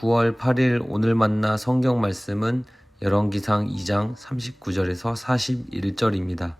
9월 8일 오늘 만나 성경 말씀은 열왕기상 2장 39절에서 41절입니다.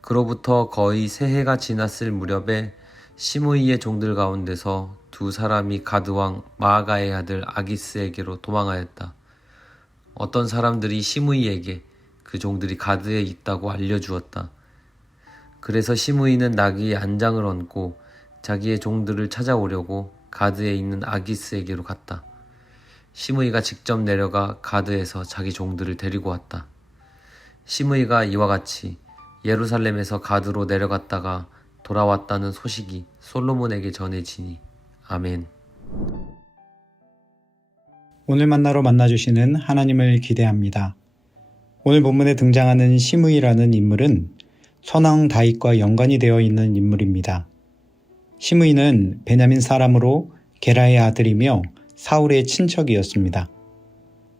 그로부터 거의 새해가 지났을 무렵에 시므이의 종들 가운데서 두 사람이 가드왕 마아가의 아들 아기스에게로 도망하였다. 어떤 사람들이 시므이에게 그 종들이 가드에 있다고 알려주었다. 그래서 시므이는 나귀의 안장을 얹고 자기의 종들을 찾아오려고 가드에 있는 아기스에게로 갔다. 시므이가 직접 내려가 가드에서 자기 종들을 데리고 왔다. 시므이가 이와 같이 예루살렘에서 가드로 내려갔다가 돌아왔다는 소식이 솔로몬에게 전해지니. 아멘. 오늘 만나러 만나주시는 하나님을 기대합니다. 오늘 본문에 등장하는 시므이라는 인물은 선왕 다윗과 연관이 되어 있는 인물입니다. 시므이는 베냐민 사람으로 게라의 아들이며 사울의 친척이었습니다.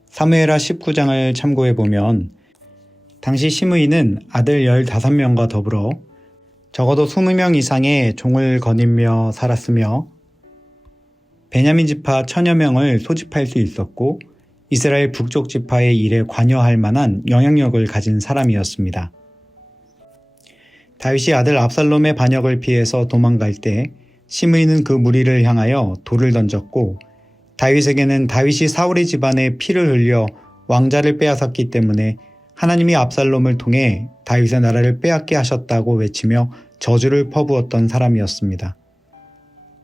사무엘하 19장을 참고해보면 당시 시므이는 아들 15명과 더불어 적어도 20명 이상의 종을 거닐며 살았으며 베냐민 지파 1000여 명을 소집할 수 있었고 이스라엘 북쪽 지파의 일에 관여할 만한 영향력을 가진 사람이었습니다. 다윗이 아들 압살롬의 반역을 피해서 도망갈 때 시므이는 그 무리를 향하여 돌을 던졌고 다윗에게는 다윗이 사울의 집안에 피를 흘려 왕자를 빼앗았기 때문에 하나님이 압살롬을 통해 다윗의 나라를 빼앗게 하셨다고 외치며 저주를 퍼부었던 사람이었습니다.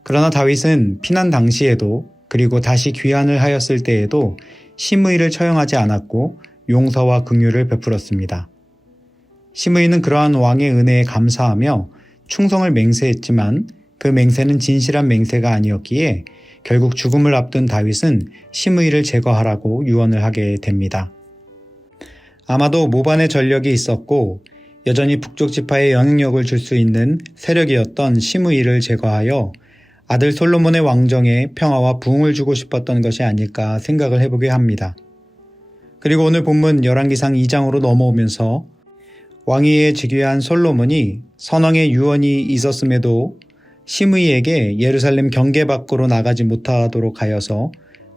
그러나 다윗은 피난 당시에도 그리고 다시 귀환을 하였을 때에도 시므이를 처형하지 않았고 용서와 긍휼을 베풀었습니다. 시므이는 그러한 왕의 은혜에 감사하며 충성을 맹세했지만 그 맹세는 진실한 맹세가 아니었기에 결국 죽음을 앞둔 다윗은 시므이를 제거하라고 유언을 하게 됩니다. 아마도 모반의 전력이 있었고 여전히 북쪽 지파에 영향력을 줄 수 있는 세력이었던 시므이를 제거하여 아들 솔로몬의 왕정에 평화와 부흥을 주고 싶었던 것이 아닐까 생각을 해보게 합니다. 그리고 오늘 본문 열왕기상 2장으로 넘어오면서 왕위에 즉위한 솔로몬이 선왕의 유언이 있었음에도 시므이에게 예루살렘 경계 밖으로 나가지 못하도록 하여서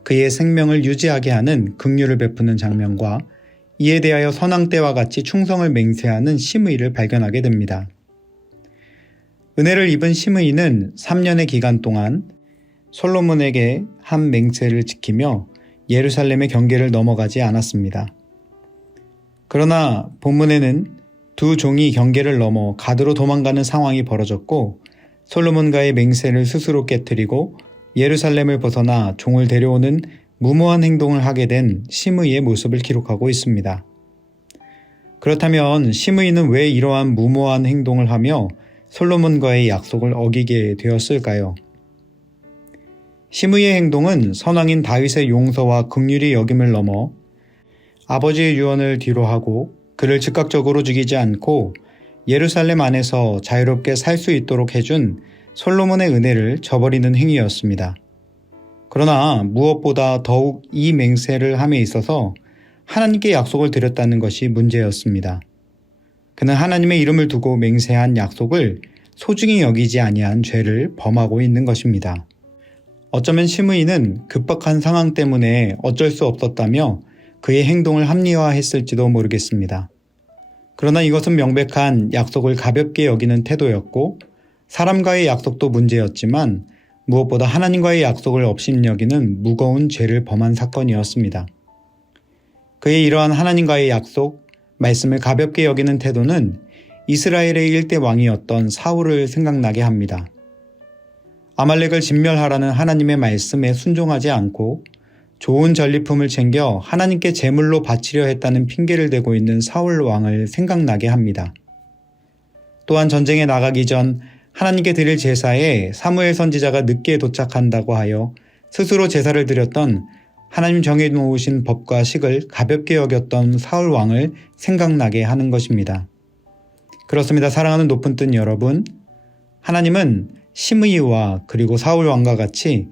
그의 생명을 유지하게 하는 긍휼을 베푸는 장면과 이에 대하여 선왕 때와 같이 충성을 맹세하는 시므이를 발견하게 됩니다. 은혜를 입은 시므이는 3년의 기간 동안 솔로몬에게 한 맹세를 지키며 예루살렘의 경계를 넘어가지 않았습니다. 그러나 본문에는 두 종이 경계를 넘어 가드로 도망가는 상황이 벌어졌고 솔로몬과의 맹세를 스스로 깨뜨리고 예루살렘을 벗어나 종을 데려오는 무모한 행동을 하게 된 시므이의 모습을 기록하고 있습니다. 그렇다면 시므이는 왜 이러한 무모한 행동을 하며 솔로몬과의 약속을 어기게 되었을까요? 시므이의 행동은 선왕인 다윗의 용서와 긍휼히 여김을 넘어 아버지의 유언을 뒤로하고 그를 즉각적으로 죽이지 않고 예루살렘 안에서 자유롭게 살 수 있도록 해준 솔로몬의 은혜를 저버리는 행위였습니다. 그러나 무엇보다 더욱 이 맹세를 함에 있어서 하나님께 약속을 드렸다는 것이 문제였습니다. 그는 하나님의 이름을 두고 맹세한 약속을 소중히 여기지 아니한 죄를 범하고 있는 것입니다. 어쩌면 시므이는 급박한 상황 때문에 어쩔 수 없었다며 그의 행동을 합리화했을지도 모르겠습니다. 그러나 이것은 명백한 약속을 가볍게 여기는 태도였고 사람과의 약속도 문제였지만 무엇보다 하나님과의 약속을 업신여기는 무거운 죄를 범한 사건이었습니다. 그의 이러한 하나님과의 약속, 말씀을 가볍게 여기는 태도는 이스라엘의 일대 왕이었던 사울을 생각나게 합니다. 아말렉을 진멸하라는 하나님의 말씀에 순종하지 않고 좋은 전리품을 챙겨 하나님께 제물로 바치려 했다는 핑계를 대고 있는 사울 왕을 생각나게 합니다. 또한 전쟁에 나가기 전 하나님께 드릴 제사에 사무엘 선지자가 늦게 도착한다고 하여 스스로 제사를 드렸던 하나님 정해놓으신 법과 식을 가볍게 여겼던 사울 왕을 생각나게 하는 것입니다. 그렇습니다. 사랑하는 높은 뜻 여러분, 하나님은 시므이와 그리고 사울 왕과 같이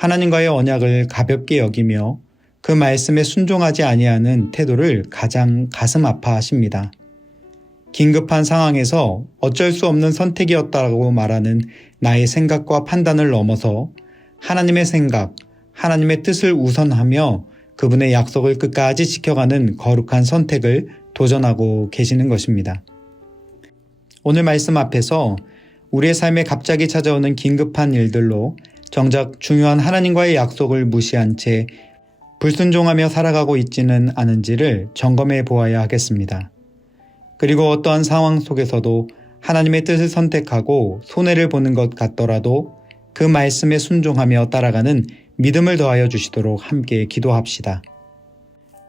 하나님과의 언약을 가볍게 여기며 그 말씀에 순종하지 아니하는 태도를 가장 가슴 아파하십니다. 긴급한 상황에서 어쩔 수 없는 선택이었다고 말하는 나의 생각과 판단을 넘어서 하나님의 생각, 하나님의 뜻을 우선하며 그분의 약속을 끝까지 지켜가는 거룩한 선택을 도전하고 계시는 것입니다. 오늘 말씀 앞에서 우리의 삶에 갑자기 찾아오는 긴급한 일들로 정작 중요한 하나님과의 약속을 무시한 채 불순종하며 살아가고 있지는 않은지를 점검해 보아야 하겠습니다. 그리고 어떠한 상황 속에서도 하나님의 뜻을 선택하고 손해를 보는 것 같더라도 그 말씀에 순종하며 따라가는 믿음을 더하여 주시도록 함께 기도합시다.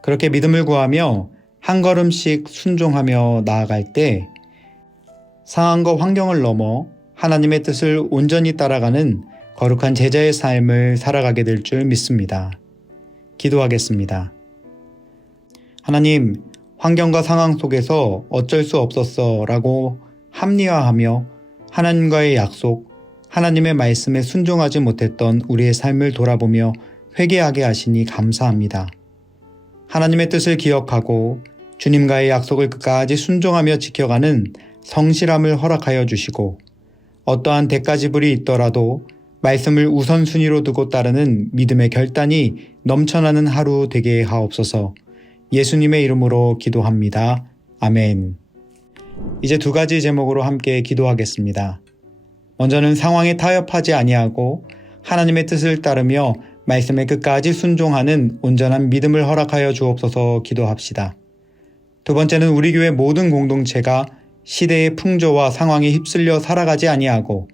그렇게 믿음을 구하며 한 걸음씩 순종하며 나아갈 때 상황과 환경을 넘어 하나님의 뜻을 온전히 따라가는 거룩한 제자의 삶을 살아가게 될 줄 믿습니다. 기도하겠습니다. 하나님, 환경과 상황 속에서 어쩔 수 없었어 라고 합리화하며 하나님과의 약속, 하나님의 말씀에 순종하지 못했던 우리의 삶을 돌아보며 회개하게 하시니 감사합니다. 하나님의 뜻을 기억하고 주님과의 약속을 끝까지 순종하며 지켜가는 성실함을 허락하여 주시고 어떠한 대가 지불이 있더라도 말씀을 우선순위로 두고 따르는 믿음의 결단이 넘쳐나는 하루 되게 하옵소서. 예수님의 이름으로 기도합니다. 아멘. 이제 두 가지 제목으로 함께 기도하겠습니다. 먼저는 상황에 타협하지 아니하고 하나님의 뜻을 따르며 말씀에 끝까지 순종하는 온전한 믿음을 허락하여 주옵소서 기도합시다. 두 번째는 우리 교회 모든 공동체가 시대의 풍조와 상황에 휩쓸려 살아가지 아니하고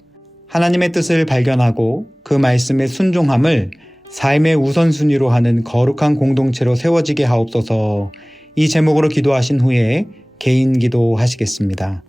하나님의 뜻을 발견하고 그 말씀에 순종함을 삶의 우선순위로 하는 거룩한 공동체로 세워지게 하옵소서. 이 제목으로 기도하신 후에 개인 기도하시겠습니다.